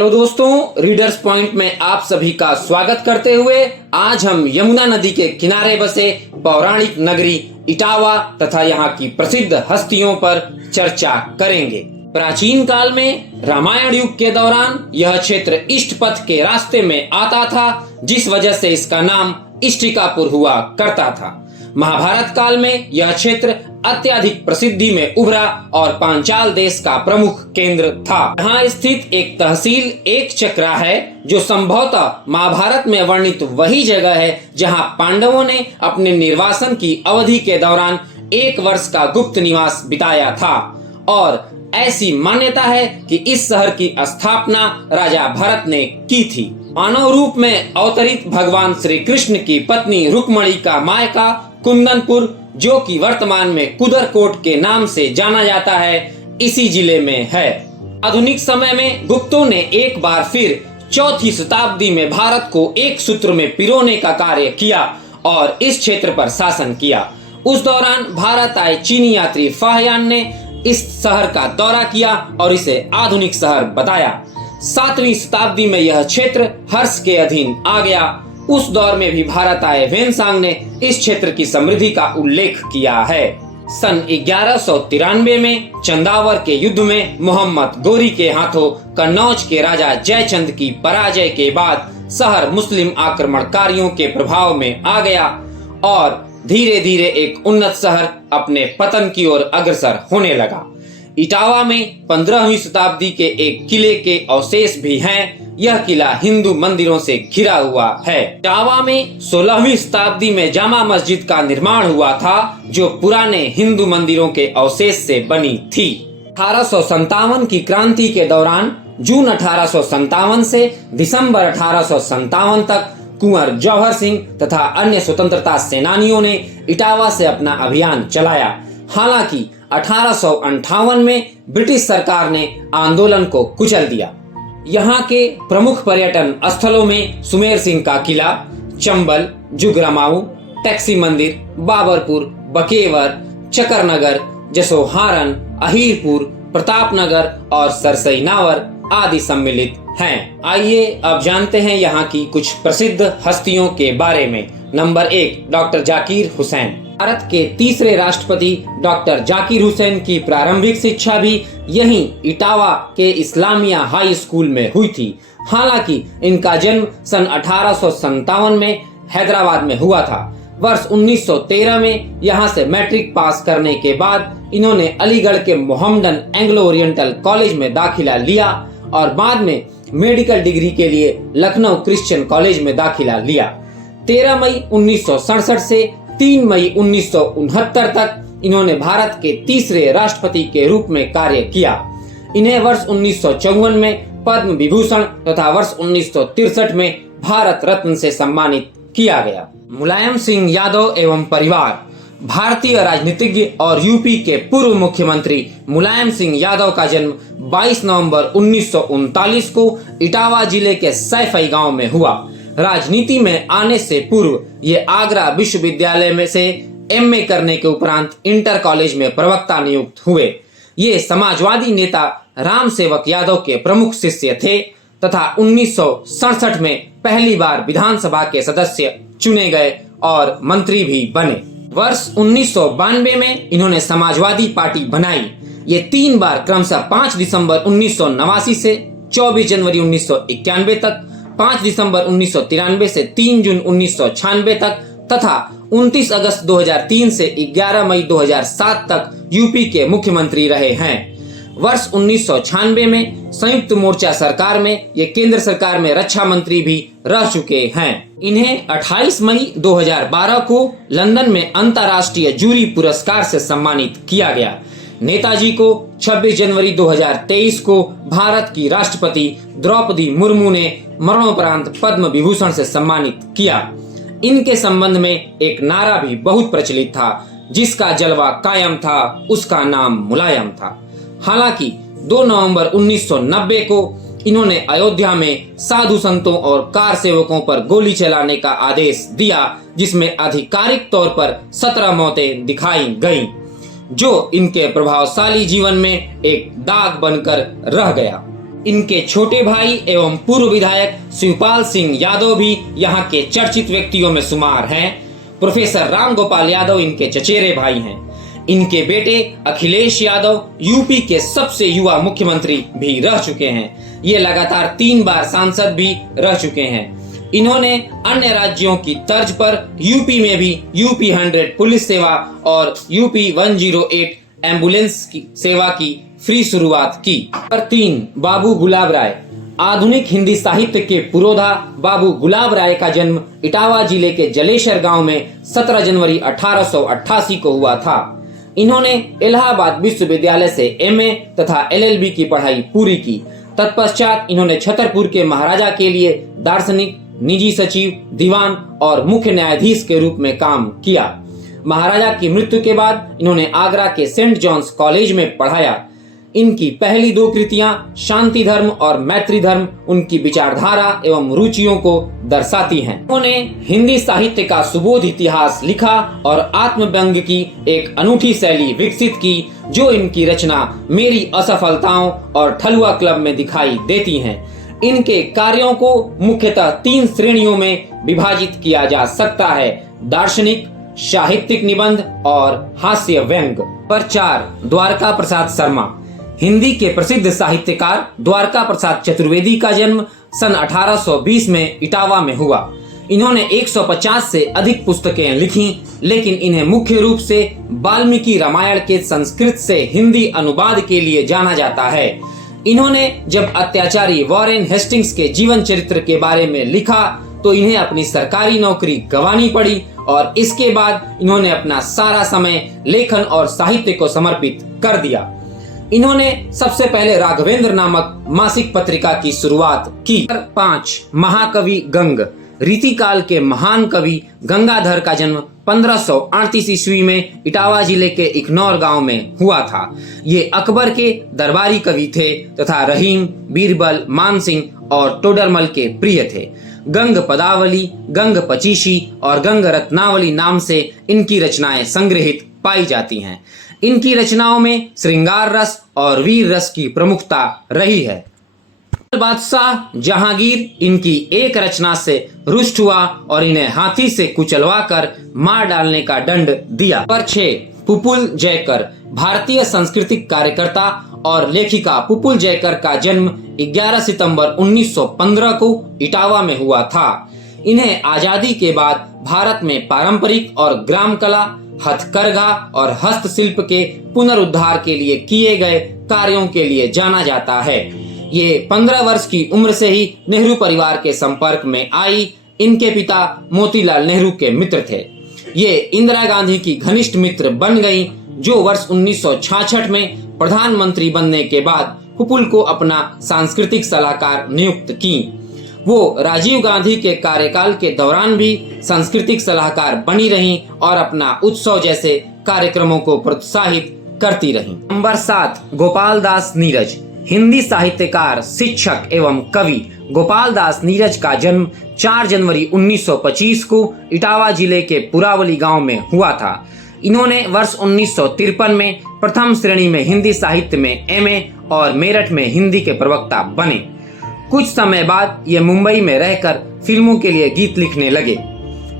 Hello दोस्तों, readers point में आप सभी का स्वागत करते हुए आज हम यमुना नदी के किनारे बसे पौराणिक नगरी इटावा तथा यहाँ की प्रसिद्ध हस्तियों पर चर्चा करेंगे। प्राचीन काल में रामायण युग के दौरान यह क्षेत्र इष्ट पथ के रास्ते में आता था, जिस वजह से इसका नाम इष्टिकापुर हुआ करता था। महाभारत काल में यह क्षेत्र अत्यधिक प्रसिद्धि में उभरा और पांचाल देश का प्रमुख केंद्र था। यहाँ स्थित एक तहसील एक चक्रा है, जो संभवतः महाभारत में वर्णित वही जगह है जहाँ पांडवों ने अपने निर्वासन की अवधि के दौरान 1 वर्ष का गुप्त निवास बिताया था। और ऐसी मान्यता है कि इस शहर की स्थापना राजा भरत ने की थी। मानव रूप में अवतरित भगवान श्री कृष्ण की पत्नी रुक्मणी का मायका कुंदनपुर, जो कि वर्तमान में कुदरकोट के नाम से जाना जाता है, इसी जिले में है। आधुनिक समय में गुप्तों ने एक बार फिर 4वीं शताब्दी में भारत को एक सूत्र में पिरोने का कार्य किया और इस क्षेत्र पर शासन किया। उस दौरान भारत आए चीनी यात्री फाहियान ने इस शहर का दौरा किया और इसे आधुनिक शहर बताया। 7वीं शताब्दी में यह क्षेत्र हर्ष के अधीन आ गया। उस दौर में भी भारत आए वेनसांग ने इस क्षेत्र की समृद्धि का उल्लेख किया है। सन 1193 में चंदावर के युद्ध में मोहम्मद गोरी के हाथों कन्नौज के राजा जयचंद की पराजय के बाद शहर मुस्लिम आक्रमणकारियों के प्रभाव में आ गया और धीरे धीरे एक उन्नत शहर अपने पतन की ओर अग्रसर होने लगा। इटावा में 15वीं शताब्दी के एक किले के अवशेष भी हैं। यह किला हिंदू मंदिरों से घिरा हुआ है। इटावा में 16वीं शताब्दी में जामा मस्जिद का निर्माण हुआ था, जो पुराने हिंदू मंदिरों के अवशेष से बनी थी। 1857 की क्रांति के दौरान जून 1857 से दिसंबर 1857 तक कुंवर जौहर सिंह तथा अन्य स्वतंत्रता सेनानियों ने इटावा से अपना अभियान चलाया। हालांकि 1858 में ब्रिटिश सरकार ने आंदोलन को कुचल दिया। यहाँ के प्रमुख पर्यटन स्थलों में सुमेर सिंह का किला, चंबल, जुगरामाऊ, टैक्सी मंदिर, बाबरपुर, बकेवर, चकरनगर, जसोहारन, अहीरपुर, प्रतापनगर और सरसईनावर आदि सम्मिलित हैं। आइए अब जानते हैं यहाँ की कुछ प्रसिद्ध हस्तियों के बारे में। Number 1, doctor Zakir Hussain. भारत के तीसरे राष्ट्रपति डॉक्टर जाकिर हुसैन की प्रारंभिक शिक्षा भी यहीं इटावा के इस्लामिया हाई स्कूल में हुई थी। हालांकि इनका जन्म सन 1857 में हैदराबाद में हुआ था। वर्ष 1913 में यहाँ से मैट्रिक पास करने के बाद इन्होंने अलीगढ़ के मोहम्मडन एंग्लो ओरिएंटल कॉलेज में दाखिला लिया और बाद में मेडिकल डिग्री के लिए लखनऊ क्रिश्चियन कॉलेज में दाखिला लिया। 13 मई 1967 से 3 मई 1969 तक इन्होंने भारत के तीसरे राष्ट्रपति के रूप में कार्य किया। इन्हें वर्ष 1954 में पद्म विभूषण तथा वर्ष 1963 में भारत रत्न से सम्मानित किया गया। मुलायम सिंह यादव एवं परिवार। भारतीय राजनीतिज्ञ और यूपी के पूर्व मुख्यमंत्री मुलायम सिंह यादव का जन्म 22 नवंबर 1939 को इटावा जिले के सैफई गांव में हुआ। राजनीति में आने से पूर्व ये आगरा विश्वविद्यालय में से एमए करने के उपरांत इंटर कॉलेज में प्रवक्ता नियुक्त हुए। ये समाजवादी नेता राम सेवक यादव के प्रमुख शिष्य थे तथा 1967 में पहली बार विधानसभा के सदस्य चुने गए और मंत्री भी बने। वर्ष 1992 में इन्होंने समाजवादी पार्टी बनाई। ये 3 बार क्रमशः 5 दिसंबर 1989 से 24 जनवरी 1991 तक, 5 दिसंबर 1993 से 3 जून 1996 तक तथा 29 अगस्त 2003 से 11 मई 2007 तक यूपी के मुख्यमंत्री रहे हैं। वर्ष 1996 में संयुक्त मोर्चा सरकार में ये केंद्र सरकार में रक्षा मंत्री भी रह चुके हैं। इन्हें 28 मई 2012 को लंदन में अंतर्राष्ट्रीय जूरी पुरस्कार से सम्मानित किया गया। नेताजी को 26 जनवरी 2023 को भारत की राष्ट्रपति द्रौपदी मुर्मू ने मरणोपरांत पद्म विभूषण से सम्मानित किया। इनके संबंध में एक नारा भी बहुत प्रचलित था, जिसका जलवा कायम था, उसका नाम मुलायम था। हालांकि 2 नवंबर 1990 को इन्होंने अयोध्या में साधु संतों और कार सेवकों पर गोली चलाने का आदेश दिया, जिसमें आधिकारिक तौर पर 17 मौतें दिखाई गईं, जो इनके प्रभावशाली जीवन में एक दाग बनकर रह गया। इनके छोटे भाई एवं पूर्व विधायक शिवपाल सिंह यादव भी यहाँ के चर्चित व्यक्तियों में शुमार हैं। प्रोफेसर राम गोपाल यादव इनके चचेरे भाई हैं। इनके बेटे अखिलेश यादव यूपी के सबसे युवा मुख्यमंत्री भी रह चुके हैं। ये लगातार 3 बार सांसद भी रह चुके हैं। इन्होंने अन्य राज्यों की तर्ज पर यूपी में भी यूपी 100 पुलिस सेवा और यूपी 108 एम्बुलेंस की सेवा की फ्री शुरुआत की। नंबर 3, बाबू गुलाब राय। आधुनिक हिंदी साहित्य के पुरोधा बाबू गुलाब राय का जन्म इटावा जिले के जलेसर गांव में 17 जनवरी 1888 को हुआ था। इन्होंने इलाहाबाद विश्वविद्यालय से एमए तथा एलएलबी की पढ़ाई पूरी की। तत्पश्चात इन्होंने छतरपुर के महाराजा के लिए दार्शनिक, निजी सचिव, दीवान और मुख्य न्यायाधीश के रूप में काम किया। महाराजा की मृत्यु के बाद इन्होंने आगरा के सेंट जॉन्स कॉलेज में पढ़ाया। इनकी पहली 2 कृतियां शांति धर्म और मैत्री धर्म उनकी विचारधारा एवं रुचियों को दर्शाती हैं। उन्होंने हिंदी साहित्य का सुबोध इतिहास लिखा और आत्मव्यंग्य की एक अनूठी शैली विकसित की, जो इनकी रचना मेरी असफलताओं और ठलुआ क्लब में दिखाई देती हैं। इनके कार्यों को मुख्यतः 3 श्रेणियों में विभाजित किया जा सकता है: दार्शनिक, साहित्यिक निबंध और हास्य व्यंग। पर 4, द्वारका प्रसाद शर्मा। हिंदी के प्रसिद्ध साहित्यकार द्वारका प्रसाद चतुर्वेदी का जन्म सन 1820 में इटावा में हुआ। इन्होंने 150 से अधिक पुस्तकें लिखी, लेकिन इन्हें मुख्य रूप से वाल्मीकि रामायण के संस्कृत से हिंदी अनुवाद के लिए जाना जाता है। इन्होंने जब अत्याचारी वॉरेन हेस्टिंग्स के जीवन चरित्र के बारे में लिखा तो इन्हें अपनी सरकारी नौकरी गंवानी पड़ी और इसके बाद इन्होंने अपना सारा समय लेखन और साहित्य को समर्पित कर दिया। इन्होंने सबसे पहले राघवेंद्र नामक मासिक पत्रिका की शुरुआत की। 5, महाकवि गंग। रीतिकाल के महान कवि गंगाधर का जन्म 1538 ईस्वी में इटावा जिले के इकनौर गांव में हुआ था। ये अकबर के दरबारी कवि थे तथा रहीम, बीरबल, मानसिंह और टोडरमल के प्रिय थे। गंग पदावली, गंग पचीसी और गंग रत्नावली नाम से इनकी रचनाएं संग्रहित पाई जाती हैं। इनकी रचनाओं में श्रृंगार रस और वीर रस की प्रमुखता रही है। बादशाह जहांगीर इनकी एक रचना से रुष्ट हुआ और इन्हें हाथी से कुचलवा कर मार डालने का दंड दिया। पर 6, पुपुल जयकर। भारतीय सांस्कृतिक कार्यकर्ता और लेखिका पुपुल जयकर का जन्म 11 सितंबर 1915 को इटावा में हुआ था। इन्हें आजादी के बाद भारत में पारंपरिक और ग्राम कला, हथकरघा और हस्तशिल्प के पुनरुद्धार के लिए किए गए कार्यों के लिए जाना जाता है। ये 15 वर्ष की उम्र से ही नेहरू परिवार के संपर्क में आई। इनके पिता मोतीलाल नेहरू के मित्र थे। ये इंदिरा गांधी की घनिष्ठ मित्र बन गईं, जो वर्ष 1966 में प्रधानमंत्री बनने के बाद पुपुल को अपना सांस्कृतिक सलाहकार नियुक्त की। वो राजीव गांधी के कार्यकाल के दौरान भी सांस्कृतिक सलाहकार बनी रहीं और अपना उत्सव जैसे कार्यक्रमों को प्रोत्साहित करती रहीं। नंबर 7, गोपाल दास नीरज। हिंदी साहित्यकार, शिक्षक एवं कवि गोपाल दास नीरज का जन्म 4 जनवरी 1925 को इटावा जिले के पुरावली गांव में हुआ था। इन्होंने वर्ष 1953 में प्रथम श्रेणी में हिंदी साहित्य में एमए और मेरठ में हिंदी के प्रवक्ता बने। कुछ समय बाद ये मुंबई में रहकर फिल्मों के लिए गीत लिखने लगे।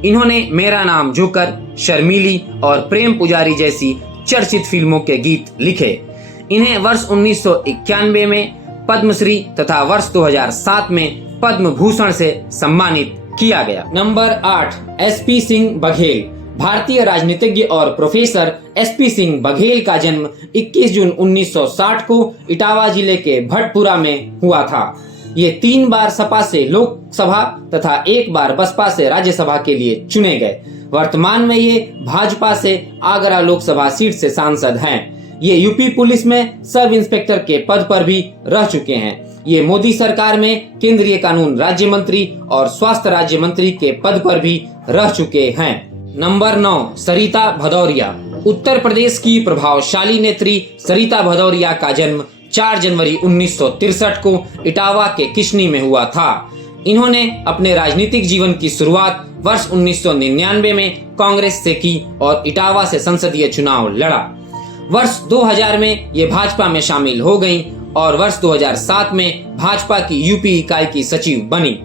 इन्होंने मेरा नाम जोकर, शर्मीली और प्रेम पुजारी जैसी चर्चित फिल्मों के गीत लिखे। इन्हें वर्ष 1991 में पद्मश्री तथा वर्ष 2007 में पद्म भूषण से सम्मानित किया गया। Number 8, SP Singh Baghel. भारतीय राजनीतिज्ञ और प्रोफेसर एसपी सिंह बघेल का जन्म 21 जून 1960 को इटावा जिले के भटपुरा में हुआ था। ये 3 बार सपा से लोकसभा तथा 1 बार बसपा से राज्यसभा के लिए चुने गए। वर्तमान में ये भाजपा से आगरा लोकसभा सीट से सांसद हैं। ये यूपी पुलिस में सब इंस्पेक्टर के पद पर भी रह चुके हैं। ये मोदी सरकार में केंद्रीय कानून राज्य मंत्री और स्वास्थ्य राज्य मंत्री के पद पर भी रह चुके हैं। नंबर 9, सरिता भदौरिया। उत्तर प्रदेश की प्रभावशाली नेत्री सरिता भदौरिया का जन्म 4 जनवरी 1963 को इटावा के किशनी में हुआ था। इन्होंने अपने राजनीतिक जीवन की शुरुआत वर्ष 1999 में कांग्रेस से की और इटावा से संसदीय चुनाव लड़ा। वर्ष 2000 में ये भाजपा में शामिल हो गईं और वर्ष 2007 में भाजपा की यूपी इकाई की सचिव बनी।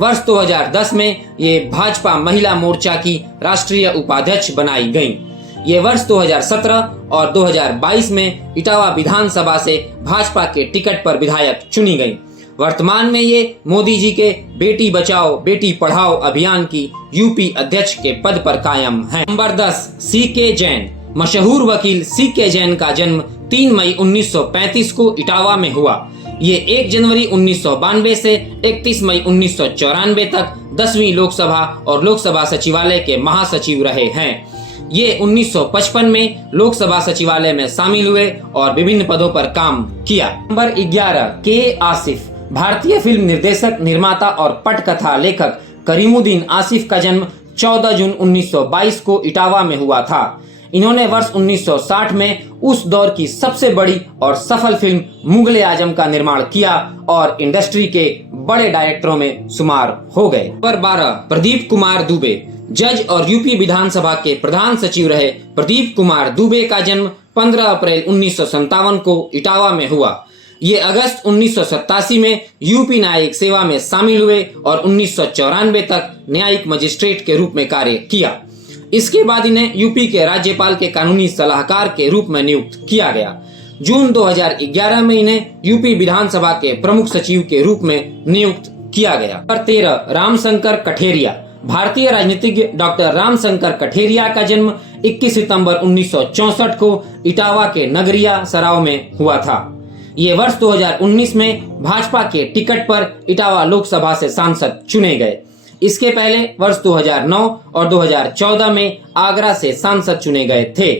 वर्ष 2010 में ये भाजपा महिला मोर्चा की राष्ट्रीय उपाध्यक्ष बनाई गयी। ये वर्ष 2017 और 2022 में इटावा विधानसभा से भाजपा के टिकट पर विधायक चुनी गयी। वर्तमान में ये मोदी जी के बेटी बचाओ बेटी पढ़ाओ अभियान की यूपी अध्यक्ष के पद पर कायम हैं। नंबर 10, सीके जैन। मशहूर वकील सीके जैन का जन्म 3 मई 1935 को इटावा में हुआ। ये 1 जनवरी 1992 से 31 मई 1994 तक 10वीं लोकसभा और लोकसभा सचिवालय के महासचिव रहे हैं। ये 1955 में लोकसभा सचिवालय में शामिल हुए और विभिन्न पदों पर काम किया। नंबर 11, के आसिफ। भारतीय फिल्म निर्देशक, निर्माता और पटकथा लेखक करीमुद्दीन आसिफ का जन्म 14 जून 1922 को इटावा में हुआ था। इन्होंने वर्ष 1960 में उस दौर की सबसे बड़ी और सफल फिल्म मुगले आजम का निर्माण किया और इंडस्ट्री के बड़े डायरेक्टरों में शुमार हो गए। नंबर 12, प्रदीप कुमार दुबे। जज और यूपी विधानसभा के प्रधान सचिव रहे प्रदीप कुमार दुबे का जन्म 15 अप्रैल 1957 को इटावा में हुआ। ये अगस्त 1987 में यूपी न्यायिक सेवा में शामिल हुए और 1994 तक न्यायिक मजिस्ट्रेट के रूप में कार्य किया। इसके बाद इन्हें यूपी के राज्यपाल के कानूनी सलाहकार के रूप में नियुक्त किया गया। जून 2011 में इन्हें यूपी विधानसभा के प्रमुख सचिव के रूप में नियुक्त किया गया। नंबर 13, रामशंकर कठेरिया। भारतीय राजनीतिज्ञ डॉक्टर रामशंकर कठेरिया का जन्म 21 सितंबर 1964 को इटावा के नगरिया सराव में हुआ था। ये वर्ष 2019 में भाजपा के टिकट पर इटावा लोकसभा से सांसद चुने गए। इसके पहले वर्ष 2009 और 2014 में आगरा से सांसद चुने गए थे।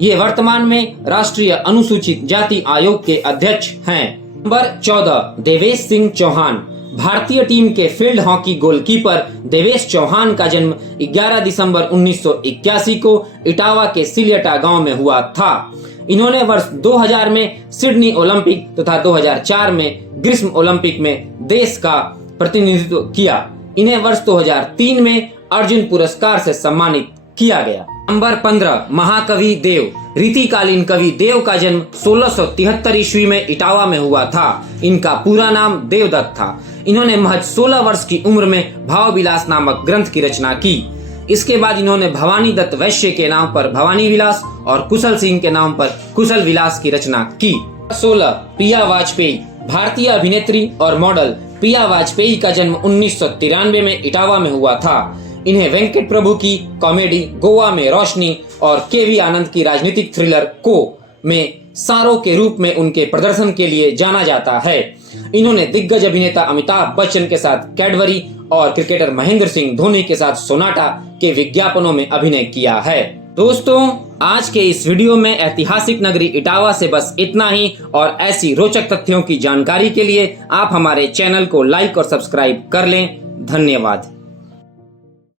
ये वर्तमान में राष्ट्रीय अनुसूचित जाति आयोग के अध्यक्ष हैं। नंबर 14, देवेश सिंह चौहान। भारतीय टीम के field hockey goalkeeper Devesh Chauhan का जन्म 11 दिसंबर 1981 को इटावा के सिलियटा गांव में हुआ था। इन्होंने वर्ष 2000 में सिडनी ओलंपिक तथा 2004 में ग्रीष्म ओलंपिक में देश का प्रतिनिधित्व किया। इन्हें वर्ष 2003 में अर्जुन पुरस्कार से सम्मानित किया गया। नंबर 15, महाकवि देव। रीतिकालीन कवि देव का जन्म 1673 ईस्वी में इटावा में हुआ था। इनका पूरा नाम देवदत्त था। इन्होंने महज 16 वर्ष की उम्र में भाव विलास नामक ग्रंथ की रचना की। इसके बाद इन्होंने भवानी दत्त वैश्य के नाम पर भवानी विलास और कुशल सिंह के नाम पर कुशल विलास की रचना की। 16, प्रिया वाजपेयी। भारतीय अभिनेत्री और मॉडल प्रिया वाजपेयी का जन्म 1993 में इटावा में हुआ था। इन्हें वेंकट प्रभु की कॉमेडी गोवा में रोशनी और केवी आनंद की राजनीतिक थ्रिलर को में सारो के रूप में उनके प्रदर्शन के लिए जाना जाता है। इन्होंने दिग्गज अभिनेता अमिताभ बच्चन के साथ कैडबरी और क्रिकेटर महेंद्र सिंह धोनी के साथ सोनाटा के विज्ञापनों में अभिनय किया है। दोस्तों, आज के इस वीडियो में ऐतिहासिक नगरी इटावा से बस इतना ही और ऐसी रोचक तथ्यों की जानकारी के लिए आप हमारे चैनल को लाइक और सब्सक्राइब कर लें। धन्यवाद।